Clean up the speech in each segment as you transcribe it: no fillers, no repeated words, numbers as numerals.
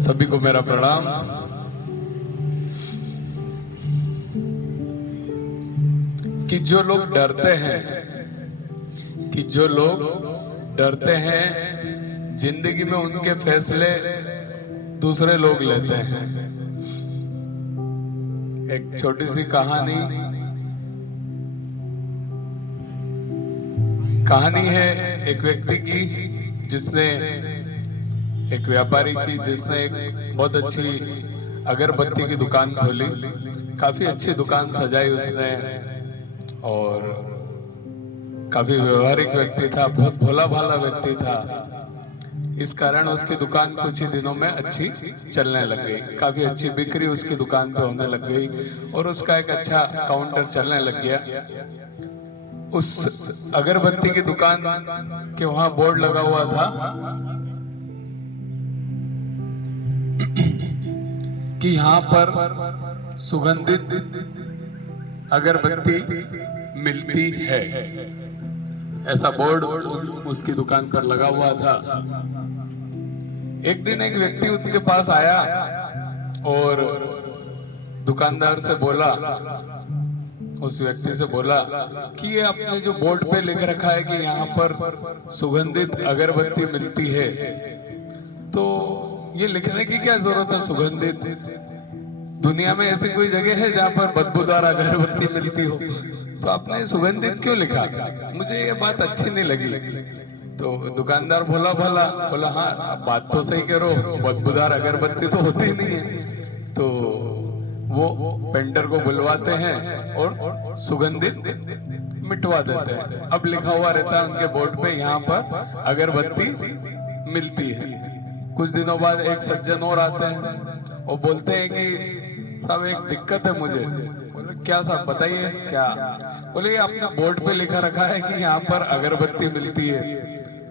सभी को मेरा प्रणाम। कि जो लोग डरते हैं जिंदगी में उनके फैसले दूसरे लोग लेते हैं। एक छोटी सी कहानी है एक व्यक्ति की, जिसने एक व्यापारी की, जिसने एक बहुत अच्छी अगरबत्ती की दुकान खोली। काफी अच्छी दुकान सजाई उसने और काफी व्यवहारिक व्यक्ति था, बहुत भोला भाला व्यक्ति था। इस कारण उसकी दुकान कुछ ही दिनों में अच्छी चलने लग गई। काफी अच्छी बिक्री उसकी दुकान पे होने लग गई और उसका एक अच्छा काउंटर चलने लग गया। उस अगरबत्ती की दुकान के वहां बोर्ड लगा हुआ था कि यहाँ पर सुगंधित अगरबत्ती मिलती है। ऐसा बोर्ड उसकी दुकान पर लगा हुआ था। एक दिन एक व्यक्ति उनके पास आया और दुकानदार से बोला, उस व्यक्ति से बोला कि ये आपने जो बोर्ड पे लिख रखा है कि यहाँ पर सुगंधित अगरबत्ती मिलती है, तो ये लिखने की क्या जरूरत है? सुगंधित, दुनिया में ऐसी कोई जगह है जहाँ पर बदबूदार अगरबत्ती मिलती हो? तो आपने सुगंधित क्यों लिखा? मुझे ये बात अच्छी नहीं लगी। तो दुकानदार बोला हाँ बात तो सही कह रहे हो, बदबूदार अगरबत्ती तो होती नहीं है। तो वो पेंटर को बुलवाते हैं और सुगंधित मिटवा देते हैं। अब लिखा हुआ रहता है उनके बोर्ड पे, यहाँ पर अगरबत्ती मिलती है। कुछ दिनों बाद एक सज्जन और आते हैं और बोलते हैं कि साहब एक दिक्कत है मुझे। बोले क्या साहब बताइए क्या? बोले आपने बोर्ड पे लिखा रखा है कि यहाँ पर अगरबत्ती मिलती है,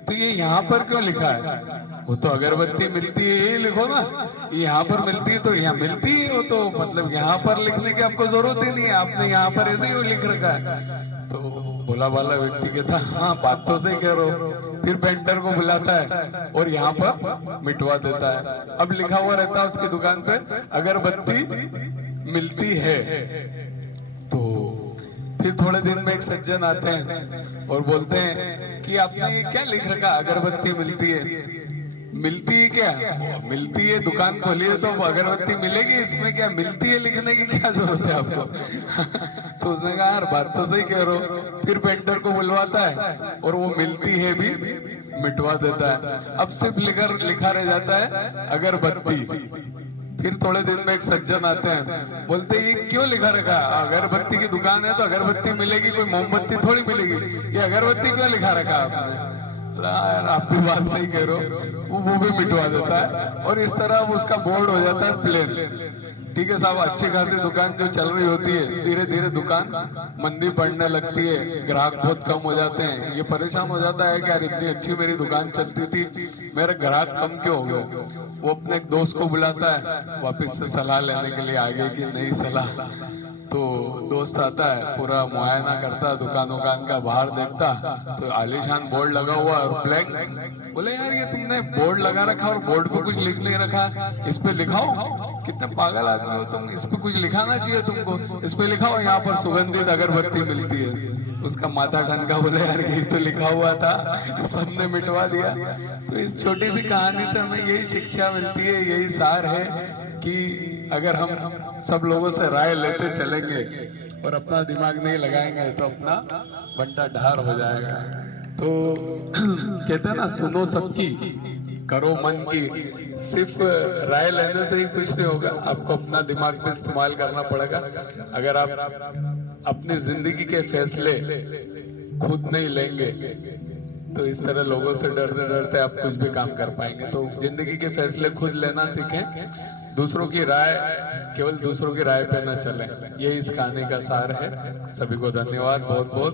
तो ये यहाँ पर क्यों लिखा है? वो तो अगरबत्ती मिलती है ये लिखो ना, यहाँ पर मिलती है तो यहाँ मिलती है। वो तो मतलब यहाँ पर लिखने की आपको जरूरत ही नहीं है, आपने यहाँ पर ऐसे ही लिख रखा है। तो भोला भाला व्यक्ति कहता हाँ बात तो सही कह रहे हो। फिर पेंटर को बुलाता है और यहाँ पर मिटवा देता है। अब लिखा हुआ रहता है उसकी दुकान पे अगरबत्ती मिलती है। तो फिर थोड़े दिन में एक सज्जन आते हैं और बोलते हैं कि आपने ये क्या लिख रखा, अगरबत्ती मिलती है? मिलती है क्या? मिलती है, दुकान खोली है तो अगरबत्ती मिलेगी, इसमें क्या मिलती है लिखने की क्या जरूरत है आपको? तो उसने कहा यार बात तो सही कह रहे हो। फिर पेंटर को बुलवाता है और वो मिलती है भी मिटवा देता है। अब सिर्फ लिखा रह जाता है अगरबत्ती। फिर थोड़े दिन में एक सज्जन आते हैं, बोलते ये क्यों लिखा रखा? अगरबत्ती की दुकान है तो अगरबत्ती मिलेगी, कोई मोमबत्ती थोड़ी मिलेगी, ये अगरबत्ती क्यों लिखा रखा आपने? यार आप भी बात सही कह रहे हो। वो भी मिटवा देता है और इस तरह उसका बोर्ड हो जाता है प्लेन। ठीक है साहब, अच्छी खासी दुकान जो चल रही होती है, धीरे धीरे दुकान मंदी पड़ने लगती है, ग्राहक बहुत कम हो जाते हैं। ये परेशान हो जाता है कि यार इतनी अच्छी मेरी दुकान चलती थी, मेरे ग्राहक कम क्यों हो गए? वो अपने एक दोस्त को बुलाता है वापस से सलाह लेने के लिए, आगे की नई सलाह। तो दोस्त आता है, पूरा मुआयना करता, दुकान का बाहर देखता तो आलीशान बोर्ड लगा हुआ और ब्लैंक। बोले यार ये तुमने बोर्ड लगा रखा और बोर्ड पे कुछ लिख नहीं रखा, इस पे लिखाओ। कितने पागल आदमी हो तुम, इस पे कुछ लिखाना चाहिए तुमको, इस पे लिखाओ यहाँ पर सुगंधित अगरबत्ती मिलती है। उसका माथा ठनका, बोले यार यही तो लिखा हुआ था, सबने मिटवा दिया। तो इस छोटी सी कहानी से हमें यही शिक्षा मिलती है, यही सार है कि अगर हम सब लोगों से राय लेते चलेंगे और अपना दिमाग नहीं लगाएंगे तो अपना बंटा ढार हो जाएगा। तो कहते हैं ना, सुनो सबकी करो मन की। सिर्फ राय लेने से ही कुछ नहीं होगा, आपको अपना दिमाग भी इस्तेमाल करना पड़ेगा। अगर आप अपनी जिंदगी के फैसले खुद नहीं लेंगे तो इस तरह लोगों से डरते डरते आप कुछ भी काम कर पाएंगे। तो जिंदगी के फैसले खुद लेना सीखें, दूसरों की राय, केवल दूसरों की राय पे न चलें। यही इस कहानी का सार है। सभी को धन्यवाद बहुत बहुत।